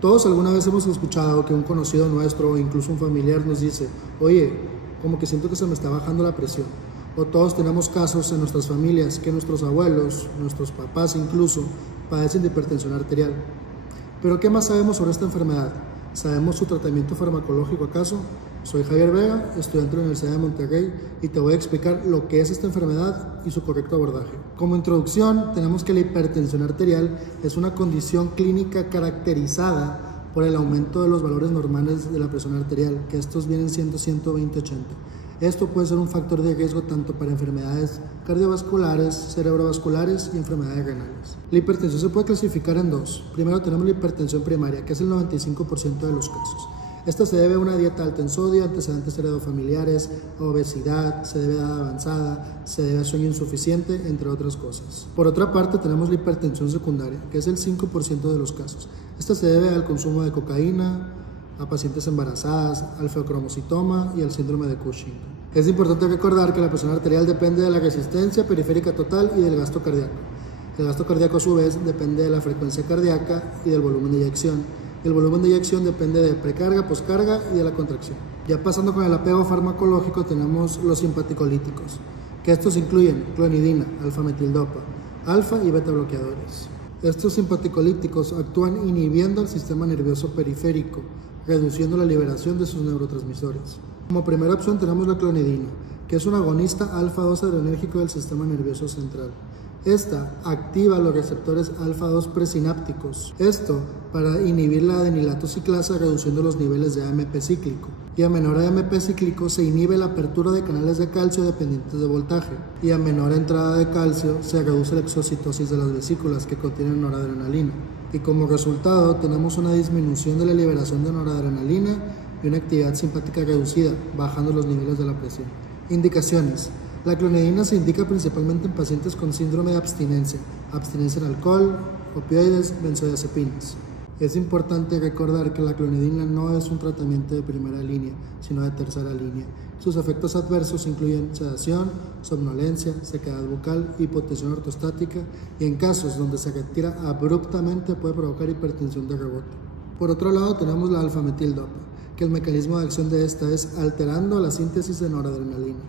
Todos alguna vez hemos escuchado que un conocido nuestro o incluso un familiar nos dice: oye, como que siento que se me está bajando la presión. O todos tenemos casos en nuestras familias que nuestros abuelos, nuestros papás incluso, padecen de hipertensión arterial. ¿Pero qué más sabemos sobre esta enfermedad? ¿Sabemos su tratamiento farmacológico acaso? Soy Javier Vega, estudiante de la Universidad de Monterrey, y te voy a explicar lo que es esta enfermedad y su correcto abordaje. Como introducción, tenemos que la hipertensión arterial es una condición clínica caracterizada por el aumento de los valores normales de la presión arterial, que estos vienen siendo 120/80. Esto puede ser un factor de riesgo tanto para enfermedades cardiovasculares, cerebrovasculares y enfermedades renales. La hipertensión se puede clasificar en dos. Primero tenemos la hipertensión primaria, que es el 95% de los casos. Esta se debe a una dieta alta en sodio, antecedentes heredofamiliares, obesidad, se debe a edad avanzada, se debe a sueño insuficiente, entre otras cosas. Por otra parte, tenemos la hipertensión secundaria, que es el 5% de los casos. Esta se debe al consumo de cocaína, a pacientes embarazadas, al feocromocitoma y al síndrome de Cushing. Es importante recordar que la presión arterial depende de la resistencia periférica total y del gasto cardíaco. El gasto cardíaco a su vez depende de la frecuencia cardíaca y del volumen de eyección. El volumen de eyección depende de precarga, poscarga y de la contracción. Ya pasando con el apego farmacológico, tenemos los simpaticolíticos, que estos incluyen clonidina, alfa-metildopa, alfa y beta bloqueadores. Estos simpaticolíticos actúan inhibiendo el sistema nervioso periférico, reduciendo la liberación de sus neurotransmisores. Como primera opción tenemos la clonidina, que es un agonista alfa-2 adrenérgico del sistema nervioso central. Esta activa los receptores alfa-2 presinápticos, esto para inhibir la adenilato ciclasa reduciendo los niveles de AMP cíclico. Y a menor AMP cíclico se inhibe la apertura de canales de calcio dependientes de voltaje. Y a menor entrada de calcio se reduce la exocitosis de las vesículas que contienen noradrenalina. Y como resultado tenemos una disminución de la liberación de noradrenalina y una actividad simpática reducida, bajando los niveles de la presión. Indicaciones. La clonidina se indica principalmente en pacientes con síndrome de abstinencia en alcohol, opioides, benzodiazepinas. Es importante recordar que la clonidina no es un tratamiento de primera línea, sino de tercera línea. Sus efectos adversos incluyen sedación, somnolencia, sequedad bucal, hipotensión ortostática y en casos donde se retira abruptamente puede provocar hipertensión de rebote. Por otro lado tenemos la alfa-metildopa, que el mecanismo de acción de esta es alterando la síntesis de noradrenalina.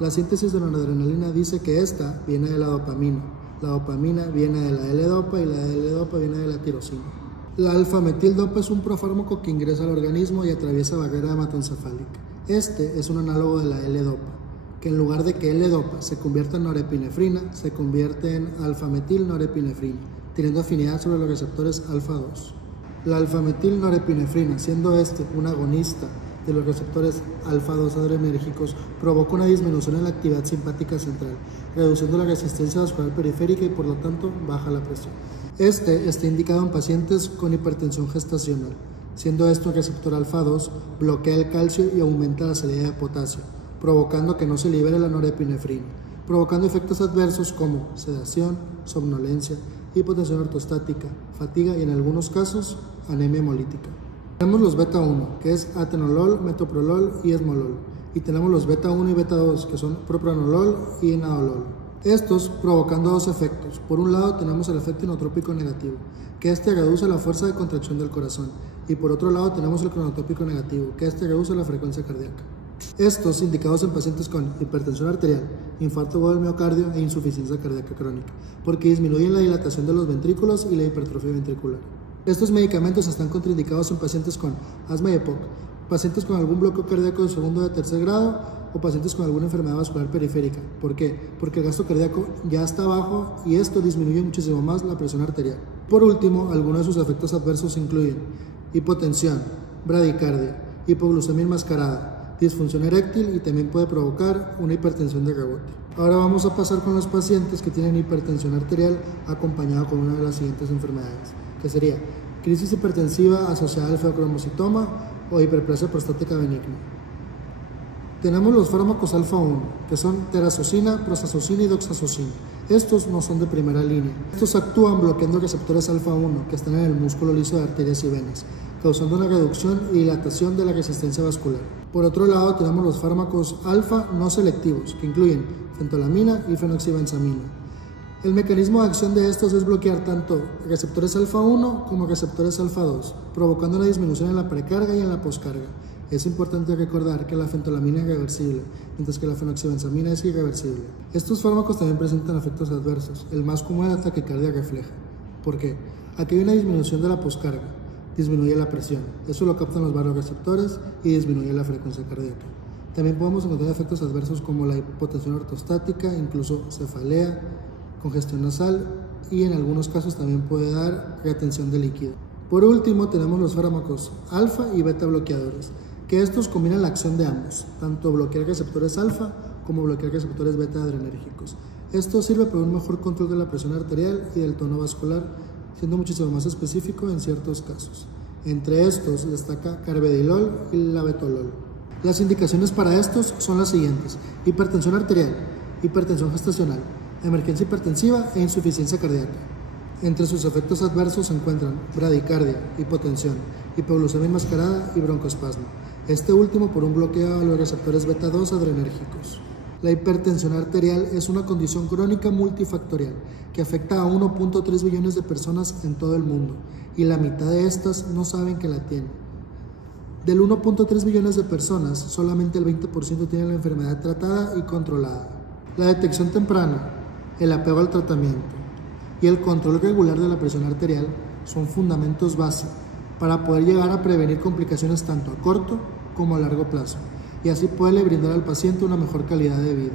La síntesis de noradrenalina dice que esta viene de la dopamina viene de la L-dopa y la L-dopa viene de la tirosina. La alfa-metildopa es un profármaco que ingresa al organismo y atraviesa barrera hematoencefálica. Este es un análogo de la L-dopa, que en lugar de que L-dopa se convierta en norepinefrina, se convierte en alfa-metilnorepinefrina, teniendo afinidad sobre los receptores alfa-2. La alfa-metilnorepinefrina, siendo este un agonista de los receptores alfa-2 adrenérgicos, provoca una disminución en la actividad simpática central, reduciendo la resistencia vascular periférica y por lo tanto baja la presión. Este está indicado en pacientes con hipertensión gestacional, siendo este un receptor alfa-2, bloquea el calcio y aumenta la salida de potasio, provocando que no se libere la norepinefrina, provocando efectos adversos como sedación, somnolencia, hipotensión ortostática, fatiga y en algunos casos anemia hemolítica. Tenemos los beta-1, que es atenolol, metoprolol y esmolol. Y tenemos los beta-1 y beta-2, que son propranolol y nadolol. Estos provocando dos efectos. Por un lado tenemos el efecto inotrópico negativo, que este reduce la fuerza de contracción del corazón. Y por otro lado tenemos el cronotrópico negativo, que este reduce la frecuencia cardíaca. Estos indicados en pacientes con hipertensión arterial, infarto agudo del miocardio e insuficiencia cardíaca crónica, porque disminuyen la dilatación de los ventrículos y la hipertrofia ventricular. Estos medicamentos están contraindicados en pacientes con asma y EPOC, pacientes con algún bloqueo cardíaco de segundo o de tercer grado o pacientes con alguna enfermedad vascular periférica. ¿Por qué? Porque el gasto cardíaco ya está bajo y esto disminuye muchísimo más la presión arterial. Por último, algunos de sus efectos adversos incluyen hipotensión, bradicardia, hipoglucemia enmascarada, disfunción eréctil y también puede provocar una hipertensión de rebote. Ahora vamos a pasar con los pacientes que tienen hipertensión arterial acompañado con una de las siguientes enfermedades, que sería crisis hipertensiva asociada al feocromocitoma o hiperplasia prostática benigna. Tenemos los fármacos alfa-1, que son terazocina, prostazocina y doxazocina. Estos no son de primera línea. Estos actúan bloqueando receptores alfa-1 que están en el músculo liso de arterias y venas, causando una reducción y dilatación de la resistencia vascular. Por otro lado, tenemos los fármacos alfa no selectivos, que incluyen fentolamina y fenoxibenzamina. El mecanismo de acción de estos es bloquear tanto receptores alfa 1 como receptores alfa 2, provocando una disminución en la precarga y en la poscarga. Es importante recordar que la fentolamina es reversible, mientras que la fenoxibenzamina es irreversible. Estos fármacos también presentan efectos adversos. El más común es la taquicardia refleja. ¿Por qué? Aquí hay una disminución de la poscarga, disminuye la presión. Eso lo captan los vasoreceptores y disminuye la frecuencia cardíaca. También podemos encontrar efectos adversos como la hipotensión ortostática, incluso cefalea, congestión nasal y en algunos casos también puede dar retención de líquido. Por último tenemos los fármacos alfa y beta bloqueadores, que estos combinan la acción de ambos, tanto bloquear receptores alfa como bloquear receptores beta adrenérgicos. Esto sirve para un mejor control de la presión arterial y del tono vascular, siendo muchísimo más específico en ciertos casos. Entre estos destaca carvedilol y labetalol. Las indicaciones para estos son las siguientes: hipertensión arterial, hipertensión gestacional, emergencia hipertensiva e insuficiencia cardíaca. Entre sus efectos adversos se encuentran bradicardia, hipotensión, hipoglucemia enmascarada y broncoespasmo. Este último por un bloqueo a los receptores beta 2 adrenérgicos. La hipertensión arterial es una condición crónica multifactorial que afecta a 1.3 billones de personas en todo el mundo y la mitad de estas no saben que la tienen. Del 1.3 billones de personas, solamente el 20% tiene la enfermedad tratada y controlada. La detección temprana, el apego al tratamiento y el control regular de la presión arterial son fundamentos básicos para poder llegar a prevenir complicaciones tanto a corto como a largo plazo y así poderle brindar al paciente una mejor calidad de vida.